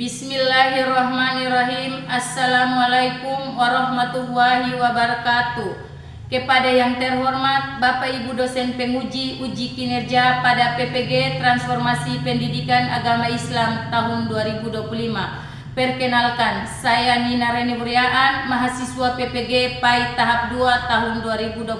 Bismillahirrahmanirrahim. Assalamualaikum warahmatullahi wabarakatuh. Kepada yang terhormat Bapak Ibu dosen penguji uji kinerja pada PPG Transformasi Pendidikan Agama Islam tahun 2025. Perkenalkan, saya Nina Reni Buriaan, mahasiswa PPG PAI tahap 2 tahun 2025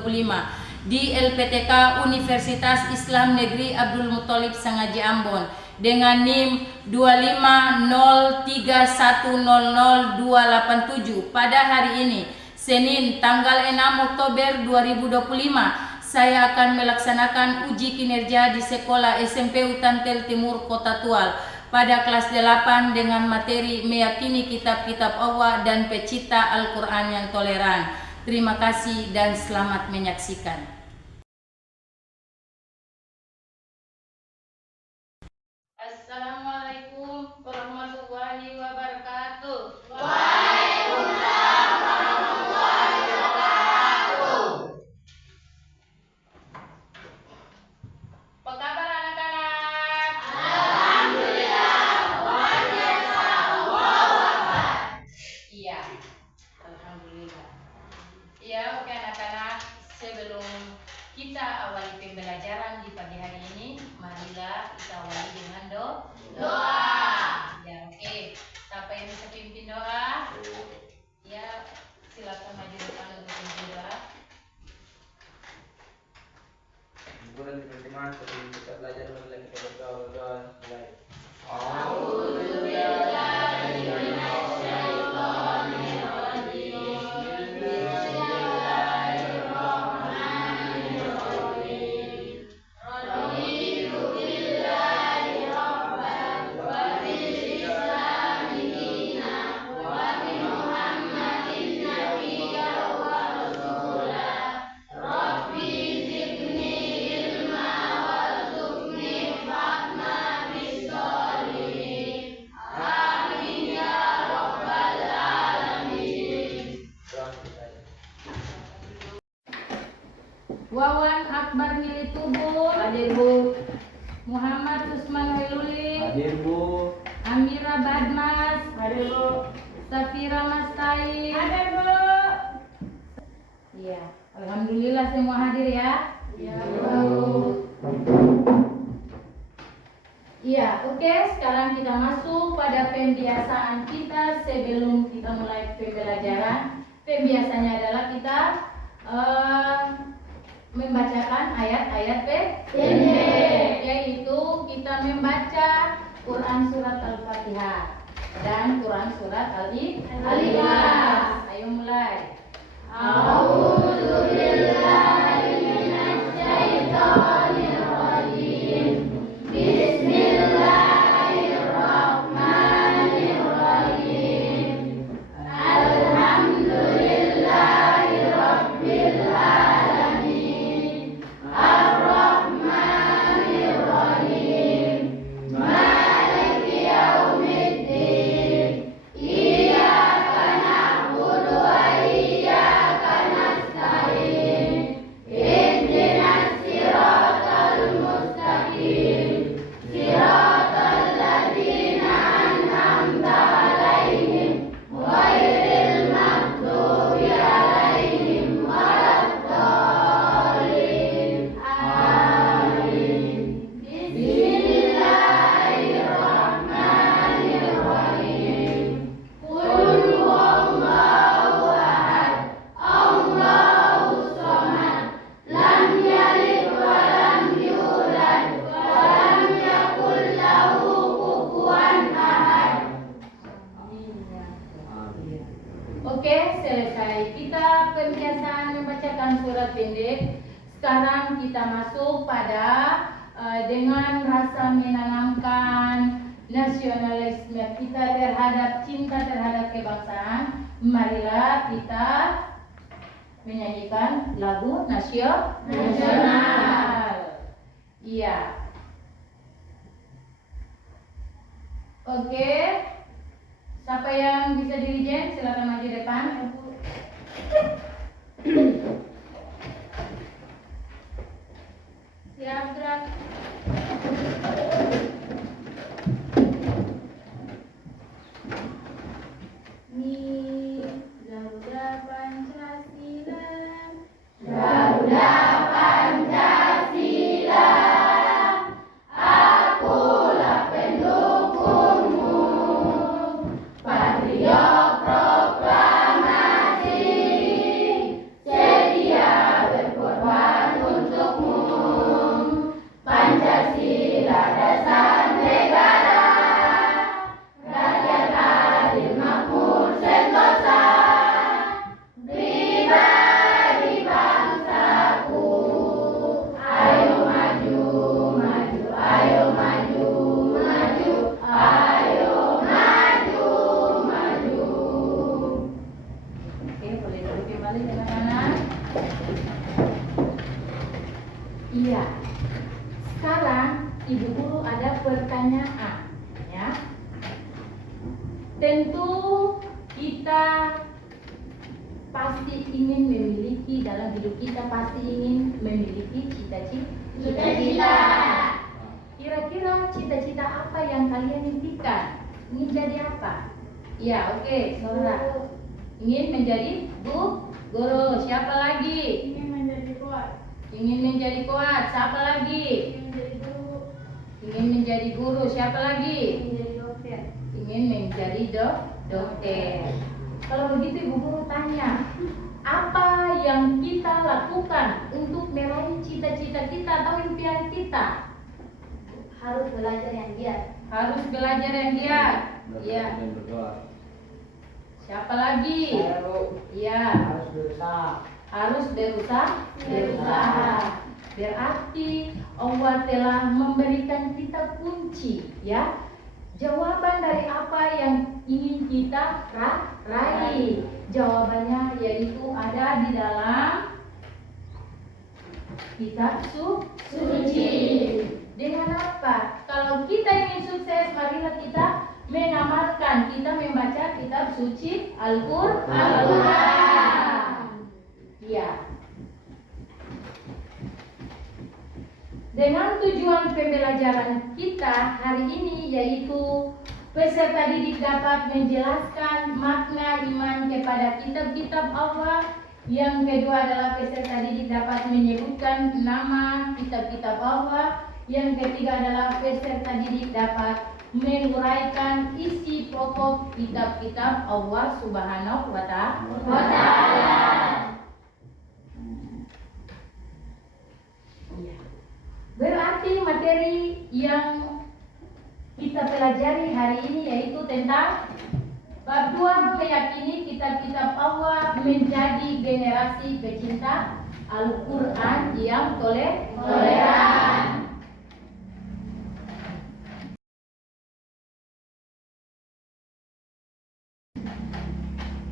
di LPTK Universitas Islam Negeri Abdul Muthalib Sangaji Ambon dengan NIM 25031000287. Pada hari ini, Senin tanggal 6 Oktober 2025, saya akan melaksanakan uji kinerja di Sekolah SMP Utantel Timur Kota Tual pada kelas 8 dengan materi meyakini kitab-kitab Allah dan pecinta Al-Quran yang toleran. Terima kasih dan selamat menyaksikan. Assalamualaikum warahmatullahi wabarakatuh. Waalaikumsalam warahmatullahi wabarakatuh. Apa kabar anak-anak? Alhamdulillah, luar biasa, Allahu Akbar. Iya, alhamdulillah. Iya, oke anak-anak. Sebelum kita awali pembelajaran di pagi hari ini, marilah kita awali dengan doa. Ya, oke. Siapa yang bisa pimpin doa? Ya, silakan maju depan untuk pimpin doa. Bukan teman-teman, sebelum kita belajar marilah kita berdoa. Mulai. Wawan Akbar Militubul. Hadir Bu. Muhammad Usman Hoiluling. Hadir Bu. Amira Badmas. Hadir Bu. Safira Mastai. Hadir Bu. Iya, alhamdulillah semua hadir ya. Ya. Iya, oke. Sekarang kita masuk pada pembiasaan kita sebelum kita mulai pembelajaran. Pembiasaannya adalah kita membacakan ayat-ayat pendek, yaitu kita membaca Quran surat Al-Fatihah dan Quran surat Al-Ikhlas. Ayo mulai. A'udzubillahi minasyaitonir rajim. Bismillahirrahmanirrahim. Alhamdulillahirabbil alamin. Ar-Rahmanir-Rahim. Maliki yaumiddin. Iyyaka na'budu wa iyyaka nasta'in. Ihdinas siratal mustaqim. Siratal ladzina an'amta 'alaihim ghairil maghdubi 'alaihim waladdallin. Amin. Bismillahirrahmanirrahim. Qul huwallahu ahad. Allahus samad. Lam yalid wa lam yulad wa lam yakul lahu kufuwan ahad. Oke, selesai. Kita pembiasaan membacakan surat pendek. Sekarang kita masuk pada dengan rasa menanamkan nasionalisme kita terhadap cinta terhadap kebangsaan. Marilah kita menyanyikan lagu nasional. Iya. Oke. Siapa yang bisa dirijen silakan maju depan. Siap gerak. Ibu Guru ada pertanyaan, ya. Tentu kita pasti ingin memiliki, dalam hidup kita pasti ingin memiliki cita-cita. Kira-kira cita-cita apa yang kalian impikan? Ingin jadi apa? Ya, oke, saudara. Ingin menjadi guru. Siapa lagi? Ingin menjadi kuat. Ingin menjadi kuat. Siapa lagi? Ingin menjadi guru. Ingin menjadi guru. Siapa lagi? Ingin menjadi dokter. Ingin menjadi dokter. Kalau begitu Ibu Guru tanya, apa yang kita lakukan untuk meraih cita-cita kita atau impian kita? Harus belajar yang giat. Harus belajar yang giat. Iya. Dan berdoa. Siapa lagi? Iya. Harus berusaha. Harus berusaha. Berarti Allah telah memberikan kita kunci, ya. Jawaban dari apa yang ingin kita raih. Jawabannya yaitu ada di dalam kitab suci. Dengan apa? Kalau kita ingin sukses, marilah kita mengamalkan, kita membaca kitab suci Al-Quran. Ya. Dengan tujuan pembelajaran kita hari ini yaitu peserta didik dapat menjelaskan makna iman kepada kitab-kitab Allah. Yang kedua adalah peserta didik dapat menyebutkan nama kitab-kitab Allah. Yang ketiga adalah peserta didik dapat menguraikan isi pokok kitab-kitab Allah Subhanahu wa Ta'ala. Berarti materi yang kita pelajari hari ini yaitu tentang bab 2, meyakini kitab-kitab Allah menjadi generasi pecinta Al-Quran yang toleran.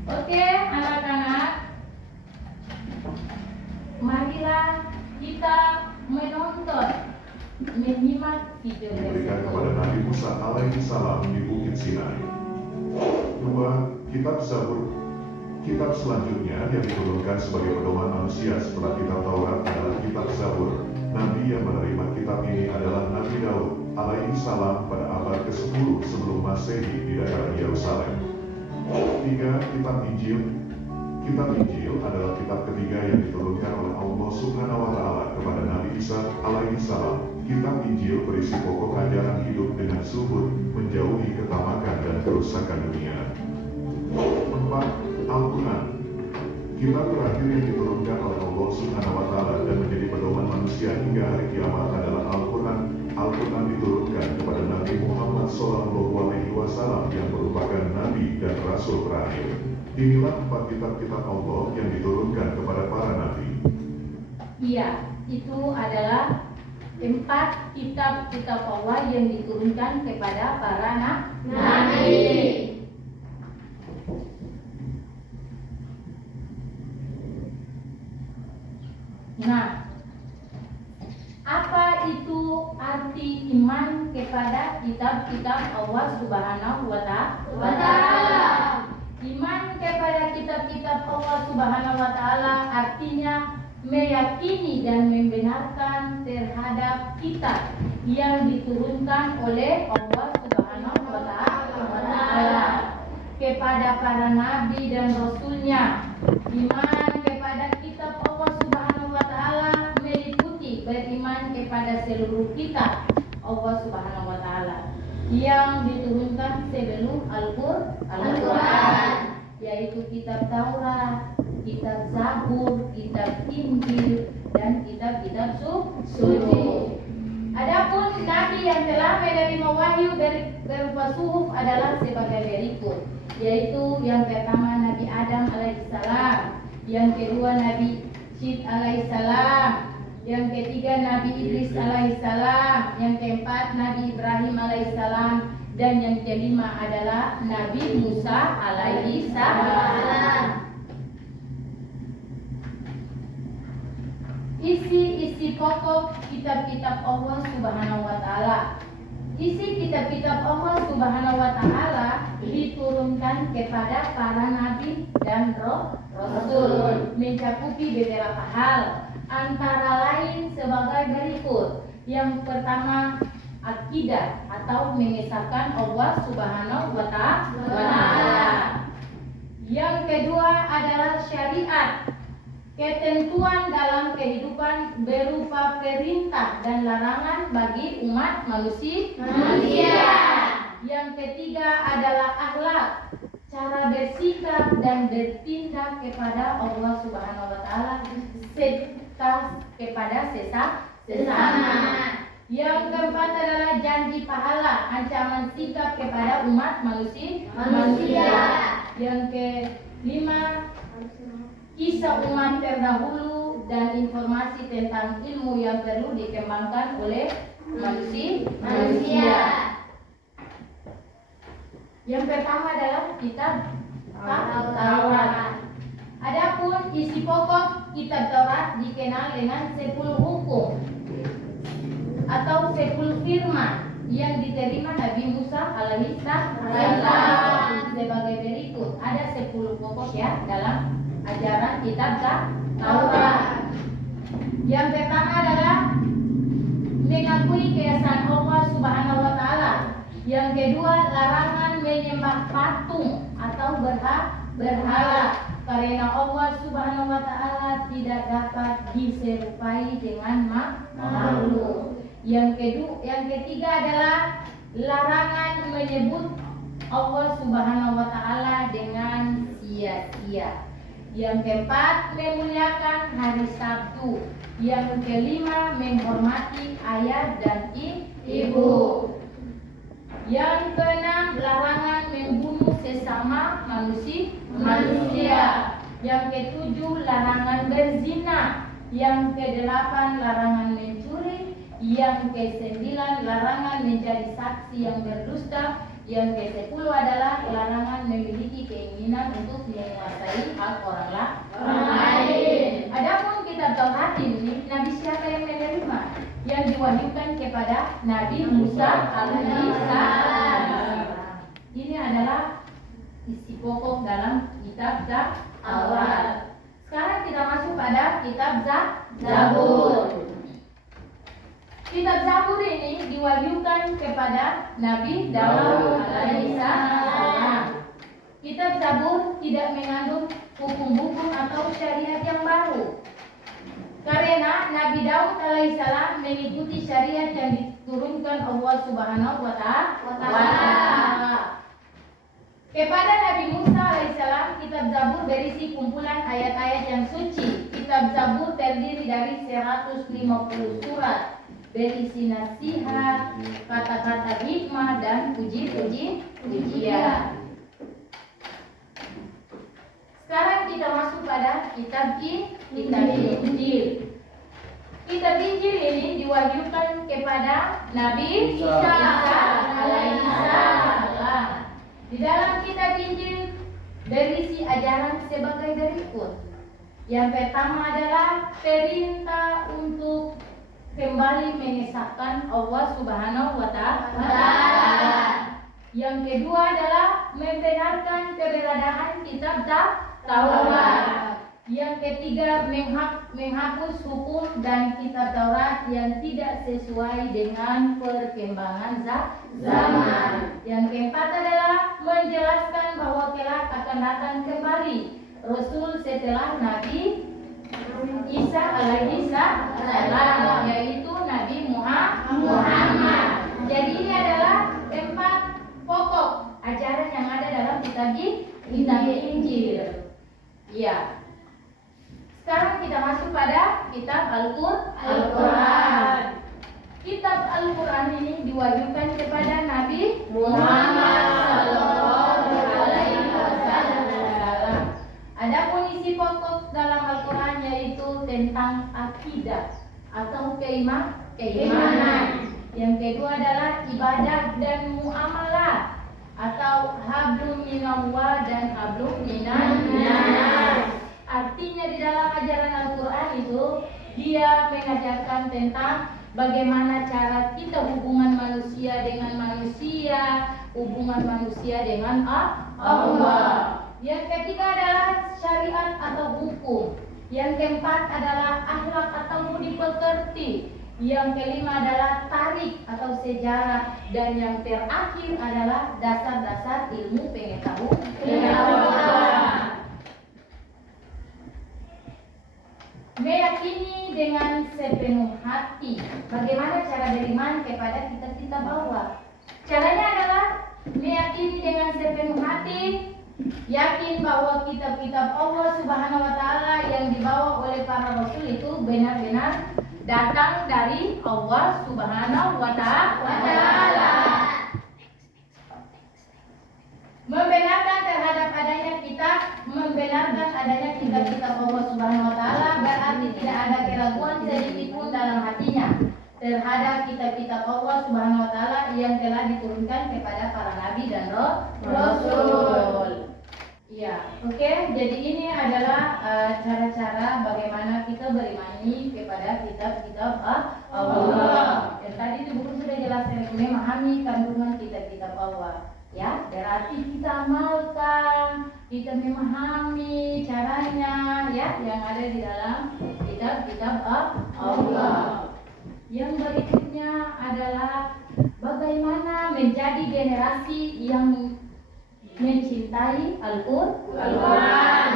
Oke, anak-anak, marilah kita menonton, menyimak video diberikan tersebut. kepada Nabi Musa alaihi salam di Bukit Sinai. 2. Kitab Zabur. Kitab selanjutnya yang diturunkan sebagai pedoman manusia setelah kitab Taurat adalah kitab Zabur. Nabi yang menerima kitab ini adalah Nabi Daud alaihi salam pada abad ke-10 sebelum Masehi di daerah Yerusalem. 3. Kitab Injil. Kitab Injil adalah kitab ketiga yang diturunkan oleh Allah Subhanahu wa Ta'ala kepada Nabi Isa alaihi salam. Kitab Injil berisi pokok ajaran hidup dengan zuhud, menjauhi ketamakan dan kerusakan dunia. 4. Al-Quran. Kitab terakhir yang diturunkan oleh Allah Subhanahu wa Ta'ala dan menjadi pedoman manusia hingga hari kiamat adalah Al-Quran. Al-Quran diturunkan kepada Nabi Muhammad SAW yang merupakan Nabi dan Rasul terakhir. Inilah 4 kitab-kitab Allah yang diturunkan kepada para Nabi. Iya, itu adalah 4 kitab-kitab Allah yang diturunkan kepada para nabi. Nah, apa itu arti iman kepada kitab-kitab Allah Subhanahu wa Ta'ala? Iman kepada kitab-kitab Allah Subhanahu wa Ta'ala artinya meyakini dan membenarkan terhadap kitab yang diturunkan oleh Allah Subhanahu wa Ta'ala kepada para nabi dan rasulnya. Iman kepada kitab Allah Subhanahu wa Ta'ala meliputi beriman kepada seluruh kitab Allah Subhanahu wa Ta'ala yang diturunkan sebelum Al-Quran, yaitu kitab Taurat, kitab Zabur, kitab Injil, dan kitab-kitab suci. Adapun nabi yang telah menerima wahyu berupa suhuf adalah sebagai berikut, yaitu yang pertama Nabi Adam alaihissalam, yang kedua Nabi Syed alaihissalam, yang ketiga Nabi Idris alaihissalam, yang keempat Nabi Ibrahim alaihissalam, dan yang kelima adalah Nabi Musa alaihissalam. Isi pokok kitab-kitab Allah Subhanahu wa Ta'ala Isi kitab-kitab Allah Subhanahu wa Ta'ala diturunkan kepada para nabi dan rasul, mencakupi beberapa hal, antara lain sebagai berikut. Yang pertama, akidah atau mengesahkan Allah Subhanahu wa Ta'ala. Yang kedua adalah syariat, ketentuan dalam kehidupan berupa perintah dan larangan bagi umat manusia. Yang ketiga adalah akhlak, cara bersikap dan bertindak kepada Allah Subhanahu wa Ta'ala serta kepada sesama. Yang keempat adalah janji pahala, ancaman sikap kepada umat manusia. Yang kelima, kisah umat terdahulu dan informasi tentang ilmu yang perlu dikembangkan oleh manusia. Yang pertama adalah kitab Taurat. Adapun isi pokok kitab Taurat dikenal dengan 10 hukum atau 10 firman yang diterima Nabi Musa alaihi salam sebagai berikut. Ada 10 pokok ya dalam ajaran kitab Taurat. Yang pertama adalah mengakui keesaan Allah Subhanahu wa Ta'ala. Yang kedua, larangan menyembah patung atau berhala, karena Allah Subhanahu wa Ta'ala tidak dapat diserupai dengan makhluk. Yang ketiga adalah larangan menyebut Allah Subhanahu wa Ta'ala dengan sia-sia. Yang keempat, memuliakan hari Sabtu. Yang kelima, menghormati ayah dan ibu. Yang keenam, larangan membunuh sesama manusia. Yang ketujuh, larangan berzina. Yang kedelapan, larangan mencuri. Yang kesembilan, larangan menjadi saksi yang berdusta. Yang ke-10 adalah larangan memiliki keinginan untuk menguasai hak orang lain. Adapun kitab Taurat ini, Nabi siapa yang menerima? Yang diwahyukan kepada Nabi Musa alaihi salam. Ini adalah isi pokok dalam kitab Taurat. Sekarang kita masuk pada kitab Zabur. Kitab Zabur ini diwahyukan kepada Nabi Daud alaihi salam. Kitab Zabur tidak mengandung hukum-hukum atau syariat yang baru, karena Nabi Daud alaihi salam mengikuti syariat yang diturunkan Allah Subhanahu wa Ta'ala. Kepada Nabi Musa alaihissalam, kitab Zabur berisi kumpulan ayat-ayat yang suci. Kitab Zabur terdiri dari 150 surat, berisi nasihat, kata-kata hikmah dan puji-pujian. Sekarang kita masuk pada kitab Injil. Kitab Injil ini diwahyukan kepada Nabi Isa alaihi salam. Di dalam kitab Injil berisi ajaran sebagai berikut. Yang pertama adalah perintah untuk kembali mengesahkan Allah Subhanahu wa Ta'ala. Yang kedua adalah membenarkan keberadaan kitab Taurat. Yang ketiga, menghapus hukum dan kitab Taurat yang tidak sesuai dengan perkembangan zaman. Yang keempat adalah menjelaskan bahwa kelak akan datang kembali Rasul setelah Nabi Isa alaihi salam, yaitu Nabi Muhammad. Jadi ini adalah 4 pokok ajaran yang ada dalam kitab Injil. Ya. Sekarang kita masuk pada kitab Al-Quran. Kitab Al-Quran ini diwahyukan kepada Nabi Muhammad sallallahu alaihi wasallam. Adapun isi pokok dalam Al-Quran yaitu tentang akidah atau keimanan. Yang kedua adalah ibadah dan muamalah atau hablum minallah dan hablum minannas. Artinya di dalam ajaran Al-Quran itu dia mengajarkan tentang bagaimana cara kita hubungan manusia hubungan manusia dengan Allah. Yang ketiga adalah syariat atau hukum. Yang keempat adalah akhlak atau budi pekerti. Yang kelima adalah tarikh atau sejarah. Dan yang terakhir adalah dasar-dasar ilmu pengetahuan. Meyakini dengan sepenuh hati. Bagaimana cara beriman kepada kita bahwa caranya adalah meyakini dengan sepenuh hati, yakin bahwa kitab-kitab Allah Subhanahu wa taala yang dibawa oleh para rasul itu benar-benar datang dari Allah Subhanahu wa taala. Membenarkan terhadap adanya kitab-kitab Allah Subhanahu wa taala berarti tidak ada keraguan sedikit pun dalam hatinya terhadap kitab-kitab Allah Subhanahu wa taala yang telah diturunkan kepada para nabi dan rasul. Ya, oke. Jadi ini adalah cara-cara bagaimana kita berimani kepada kitab-kitab Allah. Dan tadi itu buku sudah jelaskan, memahami kandungan kitab-kitab Allah. Ya, berarti kita amalkan, kita memahami caranya, ya, yang ada di dalam kitab-kitab Allah. Yang berikutnya adalah bagaimana menjadi generasi yang mencintai Al-Quran.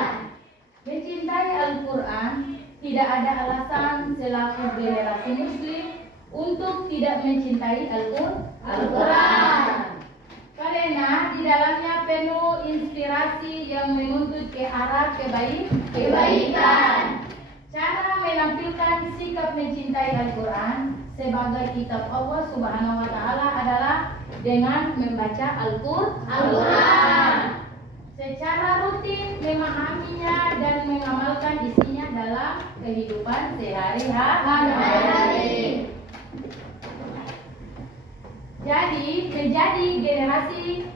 Mencintai Al-Quran, tidak ada alasan selaku generasi muslim untuk tidak mencintai Al-Quran. Karena di dalamnya penuh inspirasi yang menuntut ke arah kebaikan. Cara menampilkan sikap mencintai Al-Quran sebagai kitab Allah Subhanahu wa taala adalah dengan membaca Al-Quran. Secara rutin memahaminya dan mengamalkan isinya dalam kehidupan sehari-hari. Jadi menjadi generasi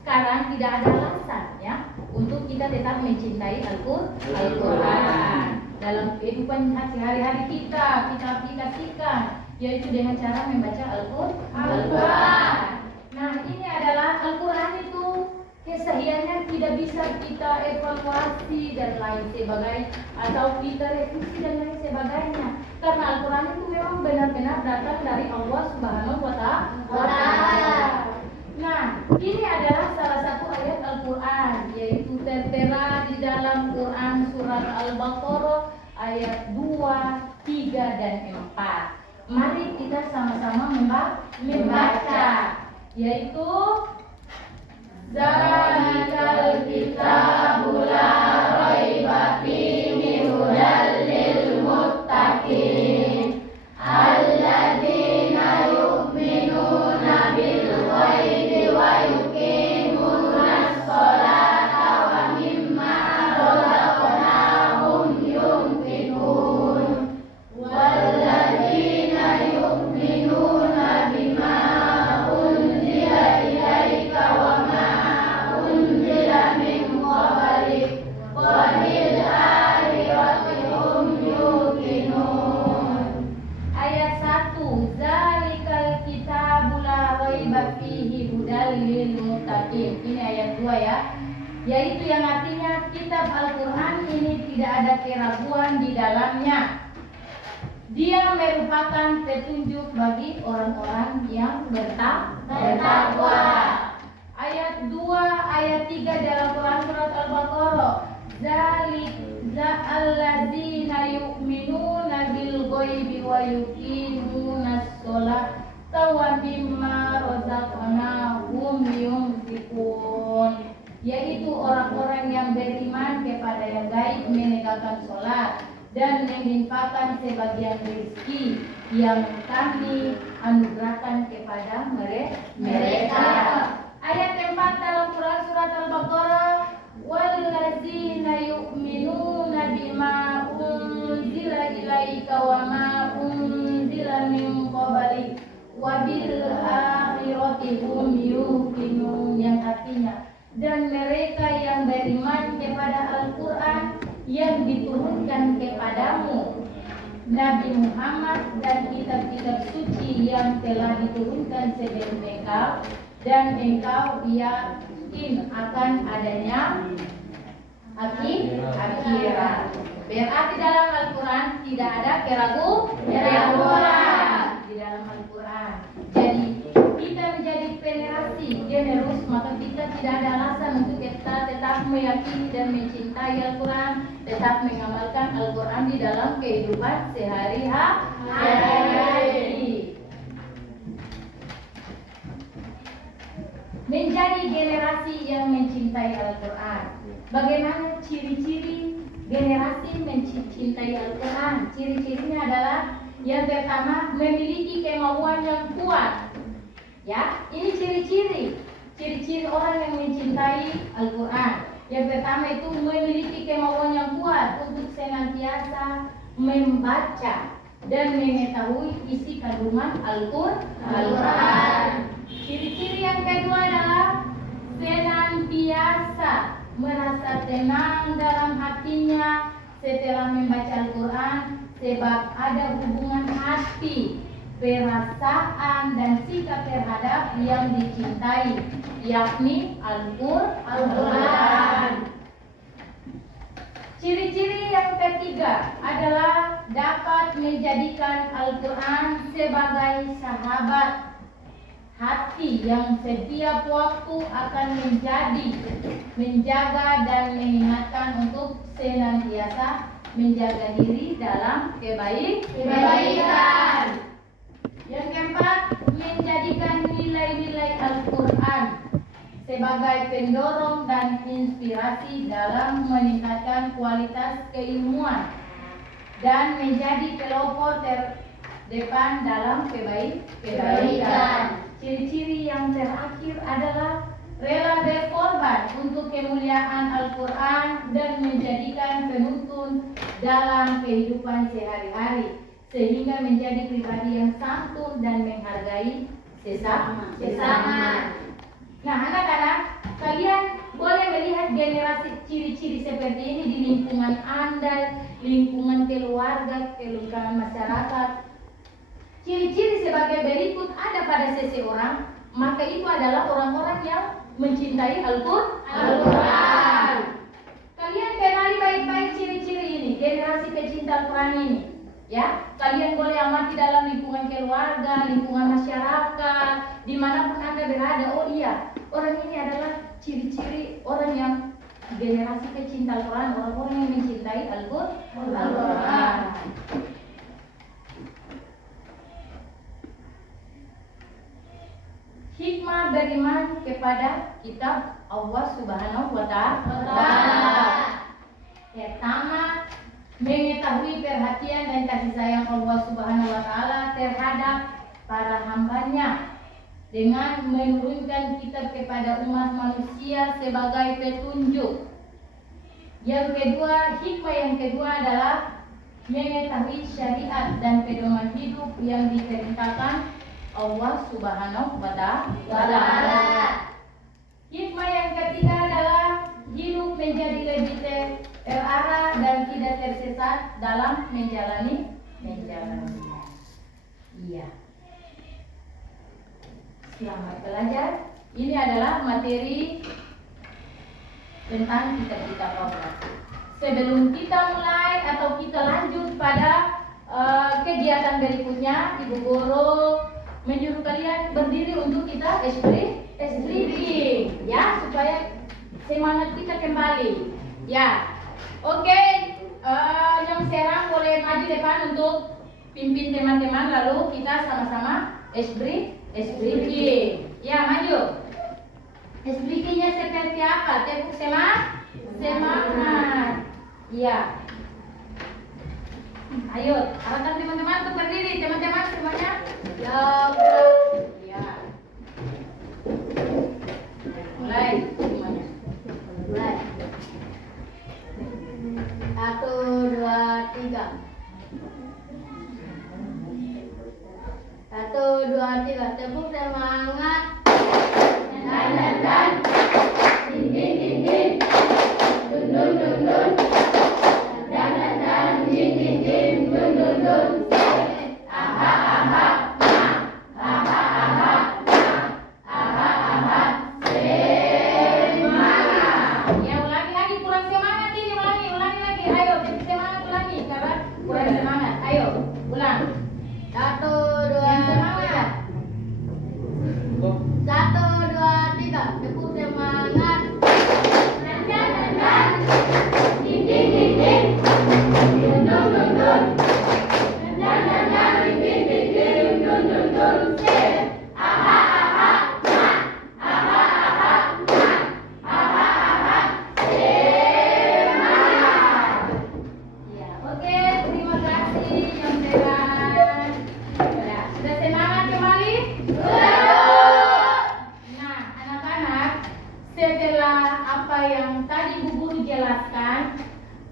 sekarang tidak ada alasan ya untuk kita tetap mencintai Al-Quran. Dalam kehidupan sehari-hari kita aplikasikan, yaitu dengan cara membaca Al-Quran. Nah, ini adalah Al-Quran itu kesehariannya tidak bisa kita evaluasi dan lain sebagainya, atau kita revisi dan lain sebagainya, karena Al-Quran itu memang benar-benar datang dari Allah Subhanahu wa taala. Nah, ini adalah salah satu ayat Al-Quran, yaitu tertera di dalam Quran surat Al-Baqarah ayat 2, 3, dan 4. Mari kita sama-sama membaca, yaitu Zalikal kitabu la raiba fihi hudal lil muttaqin alladzina yu'minuna bil ghaibi wa yuqimunas sholata wa mimma razaqnahum yunfiqun walladzina yu'minuna bima unzila ilaika wa ma unzila min qablik wa bil akhirati hum yuqinun. Ayat 1, Zalikal kitabu la raiba fihi hudal lil muttaqin. Ini ayat 2 ya, yaitu yang artinya kitab Al-Quran ini tidak ada keraguan di dalamnya. Dia merupakan petunjuk bagi orang-orang yang bertakwa. Ayat 2, ayat 3 dalam Quran surat Al-Baqarah. Alladzina yu'minuna bil ghaibi wa yuqimunas sholata wa mimma razaqnahum yunfiqun. Yaitu orang-orang yang beriman kepada yang gaib, menegakkan sholat dan menginfakkan sebagian rezeki yang kami anugerahkan kepada mereka. Ayat 4 dalam Quran surat Al-Baqarah, walladzina yu'minuna bima unzila ilaika wa ma unzila min qablik wa bil akhirati hum yuqinun, yang artinya dan mereka yang beriman kepada Al-Quran yang diturunkan kepadamu, Nabi Muhammad, dan kitab-kitab suci yang telah diturunkan sebelum engkau, dan engkau yakin akan adanya akhirat. Berarti dalam Al-Quran tidak ada keraguan di dalam Al-Quran. Jadi kita menjadi generus, maka kita tidak ada alasan untuk kita tetap meyakini dan mencintai Al-Quran, tetap mengamalkan Al-Quran di dalam kehidupan sehari-hari. Menjadi generasi yang mencintai Al-Quran. Bagaimana ciri-ciri generasi mencintai Al-Quran? Ciri-cirinya adalah yang pertama, memiliki kemauan yang kuat. Ya, ini ciri-ciri orang yang mencintai Al-Quran. Yang pertama itu memiliki kemauan yang kuat untuk senantiasa membaca dan mengetahui isi kandungan Al-Quran. Ciri-ciri yang kedua adalah senantiasa merasa tenang dalam hatinya setelah membaca Al-Quran, sebab ada hubungan hati, perasaan dan sikap terhadap yang dicintai, yakni Al-Quran. Ciri-ciri yang ketiga adalah dapat menjadikan Al-Quran sebagai sahabat hati yang setiap waktu akan menjaga dan mengingatkan untuk senantiasa menjaga diri dalam kebaikan. Yang keempat, menjadikan nilai-nilai Al-Quran sebagai pendorong dan inspirasi dalam meningkatkan kualitas keilmuan dan menjadi pelopor terdepan dalam kebaikan. Ciri-ciri yang terakhir adalah rela berkorban untuk kemuliaan Al-Quran dan menjadikan penuntun dalam kehidupan sehari-hari, sehingga menjadi pribadi yang santun dan menghargai sesama. Nah, anak-anak, kalian boleh melihat generasi ciri-ciri seperti ini di lingkungan Anda, lingkungan keluarga, lingkungan masyarakat. Ciri-ciri sebagai berikut ada pada seseorang, maka itu adalah orang-orang yang mencintai Al-Quran. Kalian kenali baik-baik ciri-ciri ini, generasi pecinta Al-Quran ini. Ya, kalian boleh amati dalam lingkungan keluarga, lingkungan masyarakat, dimanapun Anda berada. Oh iya, orang ini adalah ciri-ciri orang yang generasi pecinta Al-Quran, orang-orang yang mencintai Al-Quran. Hikmah beriman kepada kitab Allah Subhanahu wa Ta'ala. Pertama, mengetahui perhatian dan kasih sayang Allah Subhanahu wa Ta'ala terhadap para hambanya dengan menurunkan kitab kepada umat manusia sebagai petunjuk. Yang kedua, hikmah yang kedua adalah mengetahui syariat dan pedoman hidup yang diperintahkan Allah Subhanahu wa Ta'ala. Hikmah yang ketiga adalah hidup menjadi lebih terarah dan tidak tersesat dalam menjalani. Iya. Selamat belajar. Ini adalah materi tentang kitab-kitab Allah. Sebelum kita mulai atau kita lanjut pada kegiatan berikutnya, Ibu Guru menyuruh kalian berdiri untuk kita stripping, ya, supaya semangat kita kembali. Ya, oke. Yang serang boleh maju depan untuk pimpin teman-teman, lalu kita sama-sama stripping. Ya, maju. Strippingnya seperti apa? Tepuk semangat. Ya. Ayo, arahkan teman-teman untuk berdiri, teman-teman semuanya. Ya. Mulai semuanya. Mulai. 1, 2, 3. 1, 2, 3. Tepuk semangat. Dan. Din. Dun. Dan. Din. Dun. Aha.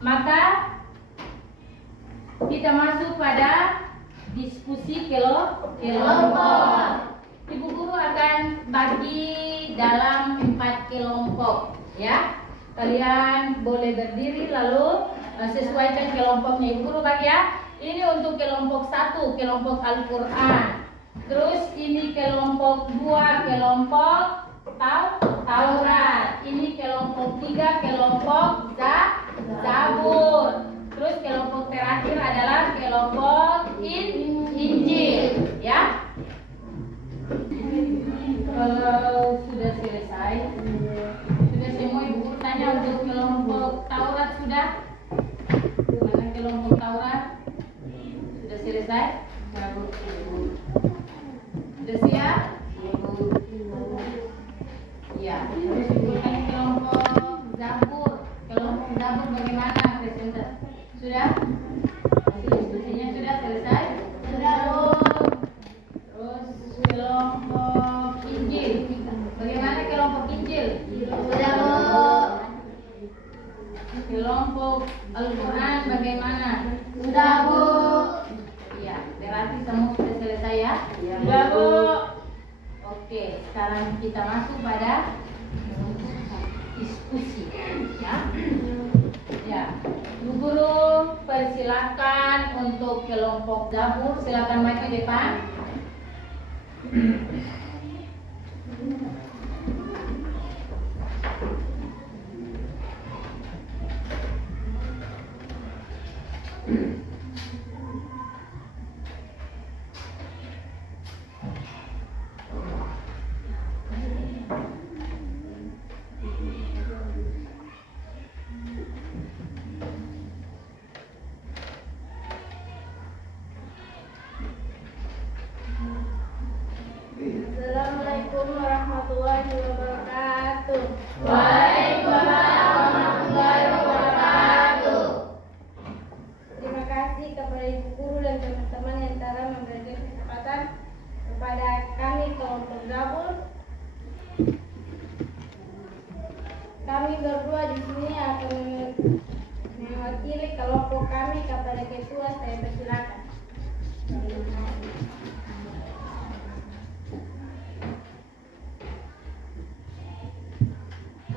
Maka kita masuk pada diskusi kelompok. Ibu guru akan bagi dalam 4 kelompok, ya. Kalian boleh berdiri lalu sesuaikan kelompoknya. Ibu guru bagi ya. Ini untuk kelompok 1, kelompok Al-Quran. Terus ini kelompok 2, kelompok Taurat. Ini kelompok 3, kelompok Zabur. Terus kelompok terakhir adalah kelompok Injil, ya. Kalau sudah selesai, sudah semua ibu guru tanya untuk kelompok Taurat sudah? Mana kelompok Taurat? Sudah selesai? Bagus. Sudah siap? Ya. Terus ibu tanya kelompok Zabur. Kelompok Zabur bagaimana presentasi? Sudah? Diskusinya sudah selesai? Sudah, Bu. Terus kelompok Injil. Bagaimana kelompok Injil? Sudah, Bu. Kelompok Al-Quran bagaimana? Sudah, Bu. Iya, berarti semua sudah selesai ya? Sudah, Bu. Oke, sekarang kita masuk pada diskusi, ya. Ya, Bu Guru persilakan untuk kelompok Zabur, silakan maju depan. Assalamualaikum warahmatullahi wabarakatuh. Waalaikumsalam warahmatullahi wabarakatuh. Terima kasih kepada ibu guru dan teman-teman yang telah memberikan kesempatan kepada kami kelompok Zabur. Kami berdua di sini akan mewakili kelompok kami kepada ketua. Saya persilakan.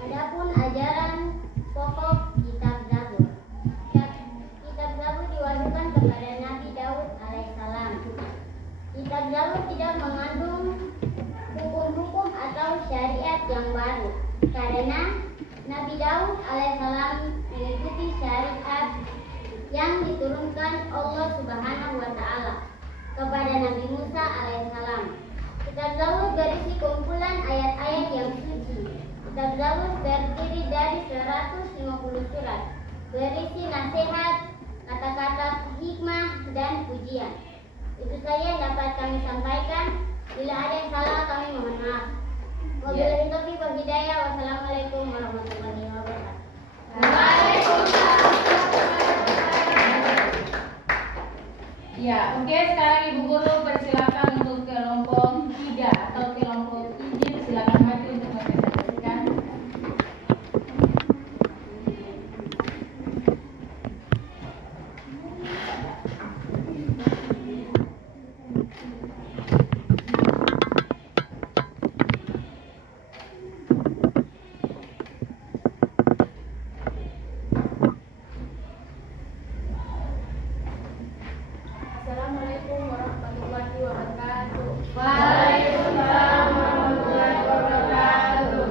Adapun ajaran pokok kitab Zabur. Kitab Zabur diwahyukan kepada Nabi Daud alaihissalam. Kitab Zabur tidak mengandung hukum-hukum atau syariat yang baru, karena Nabi Daud alaihissalam mengikuti syariat yang diturunkan Allah Subhanahu wa Ta'ala kepada Nabi Musa alaihissalam. Kitab Zabur berisi kumpulan ayat-ayat yang suci. Kitab Zabur terdiri dari 150 surat, berisi nasihat, kata-kata hikmah, dan pujian. Itu saja yang dapat kami sampaikan. Bila ada yang salah, kami mohon maaf. Wabillahi taufiq wal hidayah. Wassalamualaikum warahmatullahi wabarakatuh. Waalaikumsalam. Ya, oke, sekarang Ibu Guru persilakan untuk kelompok 3 atau kelompok Injil, silakan maju untuk mempresentasikan. Assalamualaikum warahmatullahi wabarakatuh. Waalaikumsalam warahmatullahi wabarakatuh.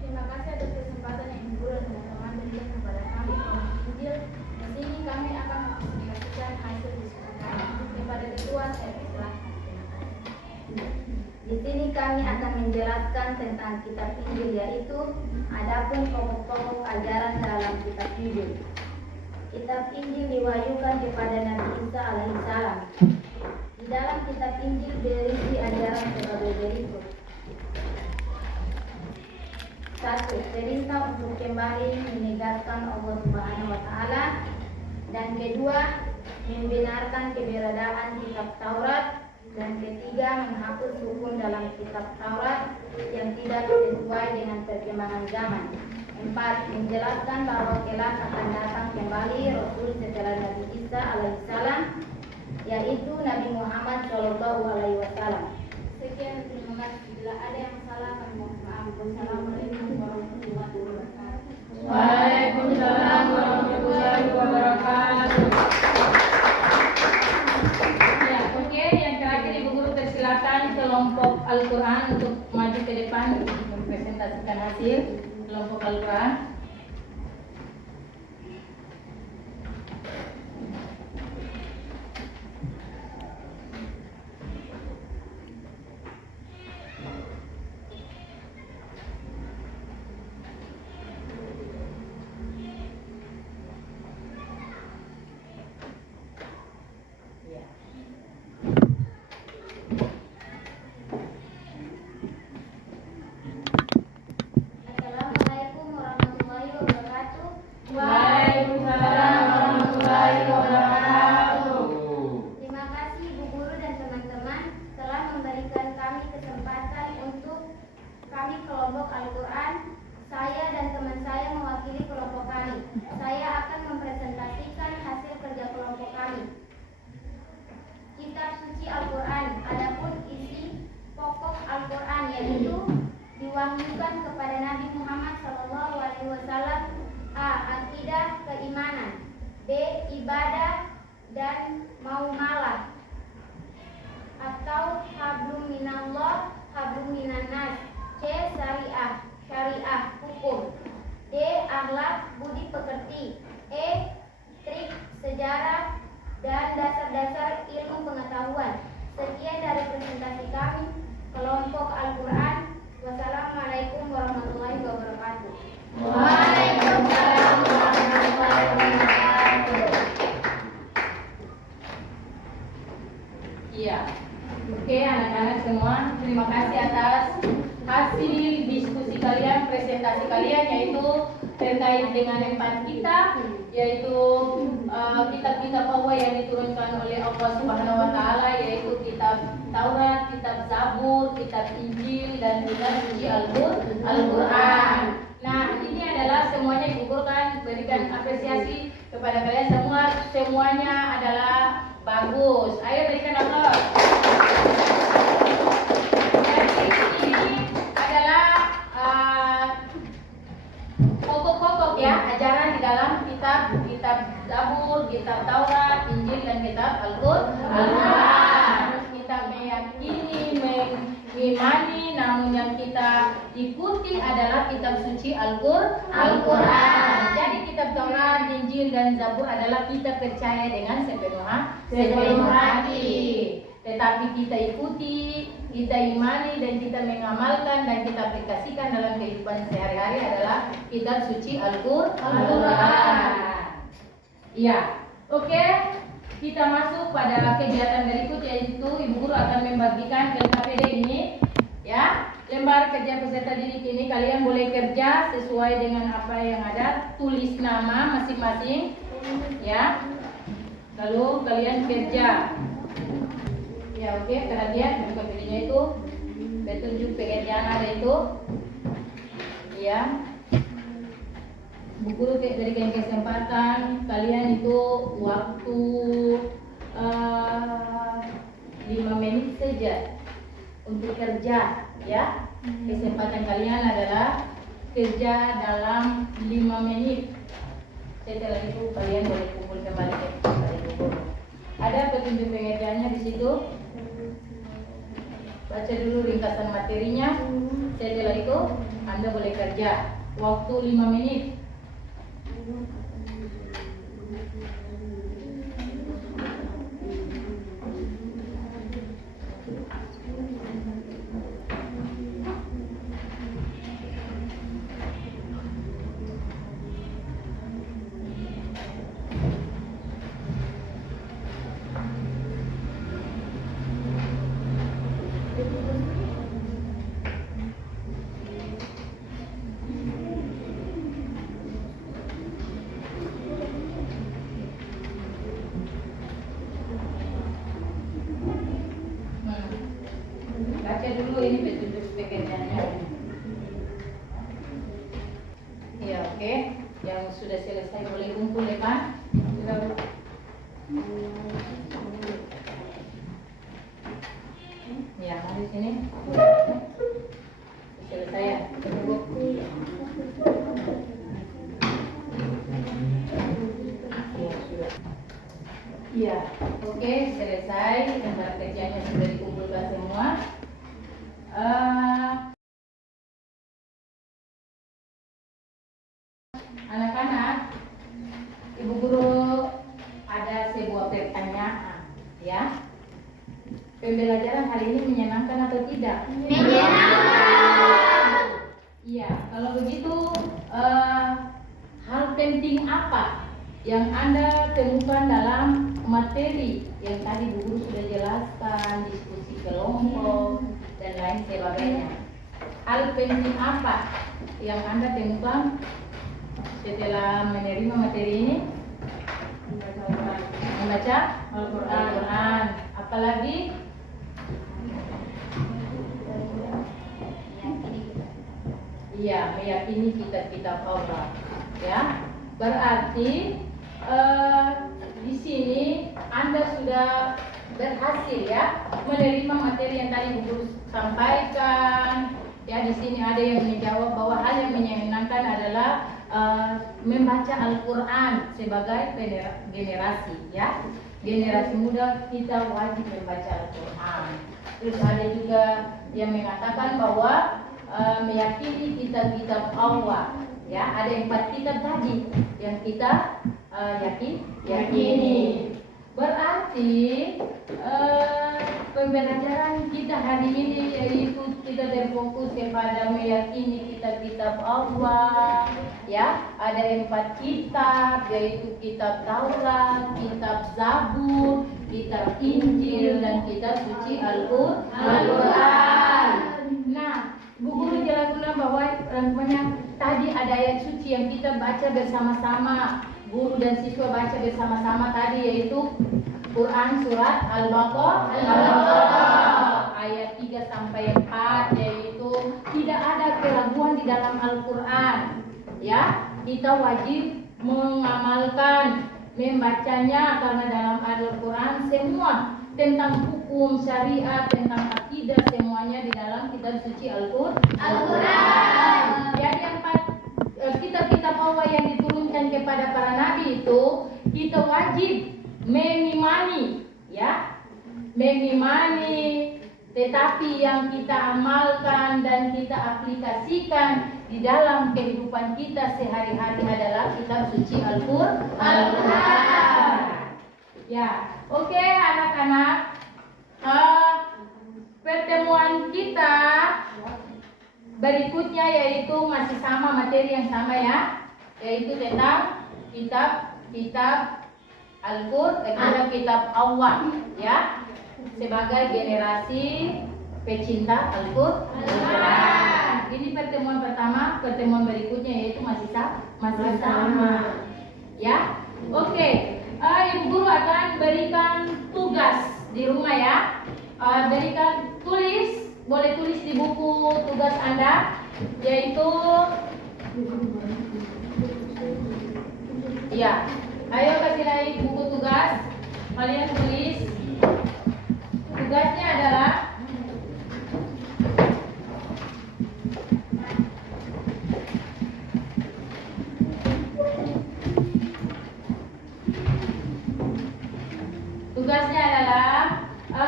Terima kasih atas kesempatan yang Ibu dan teman-teman berikan kepada kami kaum Injil. Di sini kami akan mempresentasikan hasil diskusi kami. Kepada ketua saya persilahkan. Terima kasih. Di sini kami akan menjelaskan tentang kitab Injil, yaitu adapun pokok-pokok ajaran dalam kitab Injil. Kitab Injil diwahyukan kepada Nabi Isa alaihissalam. Di dalam kitab Injil berisi ajaran sebagai berikut. 1. Perintah untuk kembali menegaskan Allah Subhanahu wa Ta'ala. Dan kedua, membenarkan keberadaan kitab Taurat. Dan ketiga, menghapus hukum dalam kitab Taurat yang tidak sesuai dengan perkembangan zaman. 4. Menjelaskan bahwa kelak akan datang kembali Rasul setelah Nabi Isa alaihissalam, yaitu Nabi Muhammad Shallallahu Alaihi Wasallam. Sekian, terima kasih. Bila ada yang salah, kami mohon maaf. Wassalamualaikum warahmatullahi wabarakatuh. Waalaikumsalam warahmatullahi wabarakatuh. Ya, oke, yang terakhir Ibu Guru persilakan kelompok Al-Quran untuk maju ke depan mempresentasikan hasil kelompok Al-Quran. Assalamualaikum warahmatullahi wabarakatuh. Waalaikumsalam warahmatullahi wabarakatuh. Terima kasih Ibu Guru dan teman-teman telah memberikan kami kesempatan untuk kami kelompok Al-Quran. Saya dan teman saya mewakili kelompok kami. Saya akan mempresentasikan hasil kerja kelompok kami. Kitab suci Al-Quran. Adapun isi pokok Al-Quran yaitu diwahyukan kepada Nabi Muhammad SAW. A. Akidah keimanan. B. Ibadah dan muamalah atau hablum minallah, hablum minannas. C. Syariah hukum. D. Akhlak budi pekerti. E. Trik sejarah dan dasar-dasar ilmu pengetahuan. Sekian dari presentasi kami kelompok Al-Quran. Wassalamualaikum warahmatullahi wabarakatuh. Waalaikumsalam warahmatullahi wabarakatuh. Iya. Oke, anak-anak semua, terima kasih atas hasil diskusi kalian, presentasi kalian, yaitu terkait dengan 4 kitab, yaitu kitab-kitab Allah yang diturunkan oleh Allah Subhanahu wa taala, yaitu kitab Taurat, kitab Zabur, kitab Injil, dan kitab suci Al-Quran. Nah, ini adalah semuanya Ibu Guru kan berikan apresiasi kepada kalian semua, semuanya adalah bagus. Ayo berikan aplaus. Jadi ini adalah pokok-pokok ya ajaran di dalam kitab Zabur, kitab Taurat, Injil, dan kitab Al-Quran. Kita meyakini, mengimani, namun yang kita ikuti adalah kitab suci Al-Quran. Jadi kitab Taurat, Injil, dan Zabur adalah kita percaya dengan sepenuh hati. Tetapi kita ikuti, kita imani, dan kita mengamalkan dan kita aplikasikan dalam kehidupan sehari-hari adalah kitab suci Al-Quran. Iya, oke. Kita masuk pada kegiatan berikut, yaitu Ibu Guru akan membagikan LKPD ini, ya. Lembar kerja peserta didik ini kalian boleh kerja sesuai dengan apa yang ada, tulis nama masing-masing, ya. Lalu kalian kerja. Ya, oke, perhatian LKPD-nya itu petunjuk pekerjaan ada itu, ya. Bu Guru berikan kesempatan kalian itu waktu 5 menit saja untuk kerja, ya. Kesempatan kalian adalah kerja dalam 5 menit. Setelah itu kalian boleh kumpul kembali ke Bu Guru. Ada petunjuk pengerjaannya di situ. Baca dulu ringkasan materinya. Setelah itu Anda boleh kerja. Waktu 5 menit. Baca dulu ini petunjuk pekerjaannya. Ya, oke. Yang sudah selesai boleh kumpul depan. Ya, mari sini. Selesai ya. Iya, oke, selesai. Tempat kerjanya sudah dikumpulkan semua. Anak-anak, Ibu Guru ada sebuah pertanyaan, ya. Pembelajaran hari ini menyenangkan atau tidak? Menyenangkan. Iya, kalau begitu hal penting apa yang Anda temukan dalam materi yang tadi Bu Guru sudah jelaskan, diskusi kelompok dan lain sebagainya. Hal penting apa yang Anda temukan setelah menerima materi ini? Membaca Al-Quran. Apalagi? Iya, meyakini kitab-kitab Allah. Ya, berarti di sini Anda sudah berhasil ya menerima materi yang tadi Bu Guru sampaikan. Ya, di sini ada yang menjawab bahwa hal yang menyenangkan adalah membaca Al-Quran sebagai generasi, ya. Generasi muda kita wajib membaca Al-Quran. Terus ada juga yang mengatakan bahwa meyakini kitab-kitab Allah, ya. Ada 4 kitab tadi yang kita yakini. Berarti pembelajaran kita hari ini yaitu kita terfokus kepada meyakini kitab-kitab Allah, ya. Ada 4 kitab, yaitu kitab Taurat, kitab Zabur, kitab Injil, dan kitab suci Al-Quran. Nah, Bu Guru jelaskan bahwa rangkumannya tadi ada ayat suci yang kita baca bersama-sama. Guru dan siswa baca bersama-sama tadi, yaitu Quran surat Al-Baqarah ayat 3 sampai 4, yaitu tidak ada keraguan di dalam Al-Quran, ya. Kita wajib mengamalkan, membacanya, karena dalam Al-Quran semua tentang hukum syariat, tentang akidah, semuanya di dalam kitab suci Al-Quran. Jadi 4 kitab-kitab Allah yang diturunkan kepada para nabi itu kita wajib mengimani, ya, mengimani, tetapi yang kita amalkan dan kita aplikasikan di dalam kehidupan kita sehari-hari adalah kitab suci Al-Quran. Ya, oke anak-anak, pertemuan kita berikutnya yaitu masih sama materi yang sama, ya, yaitu tentang kitab Al-Quran, kitab Allah, ya, sebagai generasi pecinta Al-Quran. Ini pertemuan pertama. Pertemuan berikutnya yaitu masih sama, ya. Oke, Ibu Guru akan berikan tugas di rumah, ya. Berikan tulis, boleh tulis di buku tugas Anda, yaitu ya. Ayo kasih naik buku tugas. Kalian tulis. Tugasnya adalah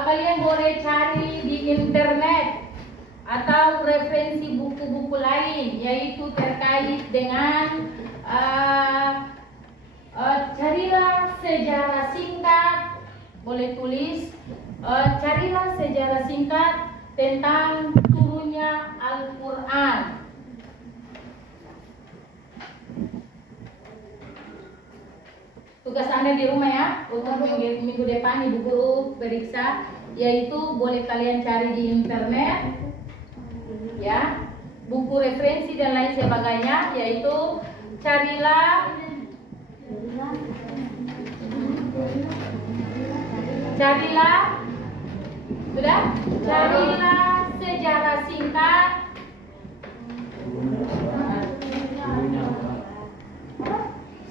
kalian boleh cari di internet atau referensi buku-buku lain, yaitu terkait dengan carilah sejarah singkat, boleh tulis, carilah sejarah singkat tentang turunnya Al-Quran. Tugas Anda di rumah, ya, untuk minggu depan Ibu Guru periksa, yaitu boleh kalian cari di internet, ya, buku referensi dan lain sebagainya, yaitu carilah sejarah singkat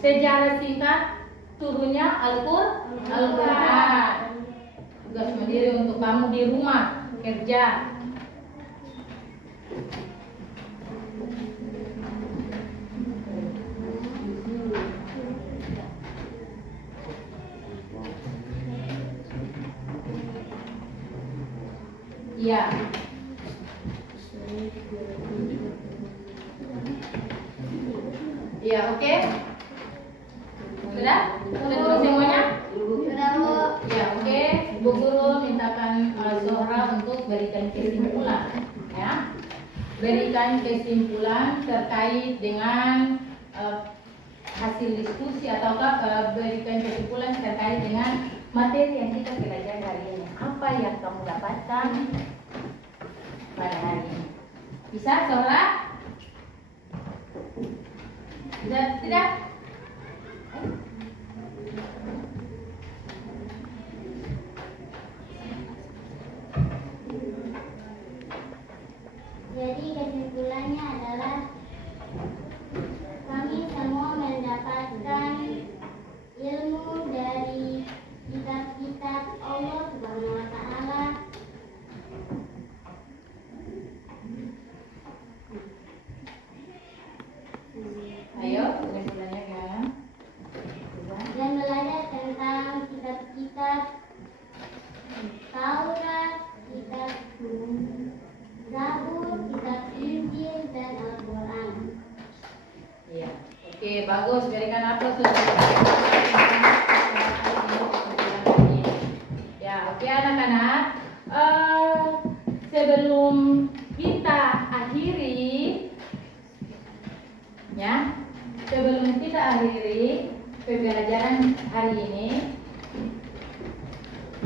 Sejarah singkat turunnya Al-Quran. Tugas mandiri untuk kamu di rumah kerja. Iya. Iya, oke. Sudah? Sudah tulis semuanya? Sudah, Bu. Ya, oke. Bu Guru mintakan Zohra untuk berikan kesimpulan, ya. Berikan kesimpulan terkait dengan hasil diskusi ataukah berikan kesimpulan terkait dengan materi yang kita pelajari hari ini. Apa yang kamu dapatkan pada hari ini? Bisa, Zohra? Bisa tidak? Jadi kesimpulannya adalah kami semua mendapatkan ilmu dari kitab-kitab Allah Subhanahu wa Ta'ala. Ayo, kesimpulannya gimana? Dan belajar tentang kitab-kitab Taurat, kitab Zabur, kitab Injil, dan Al-Quran. Iya. Oke, bagus. Berikan aplaus untuk ya, oke anak-anak. Sebelum kita akhiri, ya, sebelum kita akhiri pembelajaran hari ini,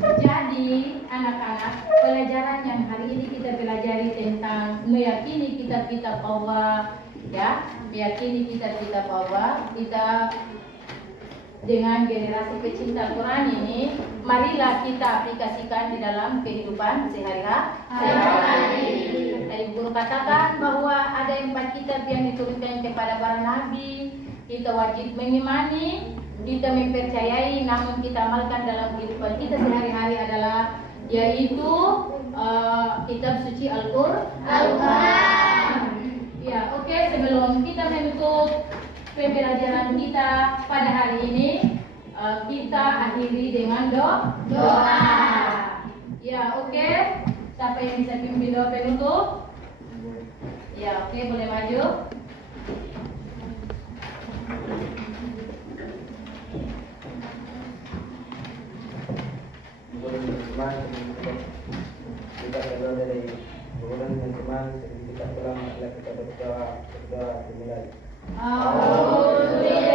jadi anak-anak, pelajaran yang hari ini kita pelajari tentang meyakini kitab-kitab Allah, ya, meyakini kitab-kitab Allah. Kita dengan generasi pecinta Quran ini, marilah kita aplikasikan di dalam kehidupan sehari-hari. Tadi guru katakan bahwa ada 4 kitab yang diturunkan kepada para nabi. Kita wajib mengimani, kita mempercayai, namun kita amalkan dalam kehidupan kita sehari-hari adalah yaitu kitab suci Al-Quran. Ya, oke. Sebelum kita menutup pembelajaran kita pada hari ini, kita akhiri dengan doa. Ya, oke. Siapa yang bisa pimpin doa penutup? Ya, oke, boleh maju. Kita berdoa dari bulan yang teman, kita pulang, kita berdoa dimulai. Alhamdulillah.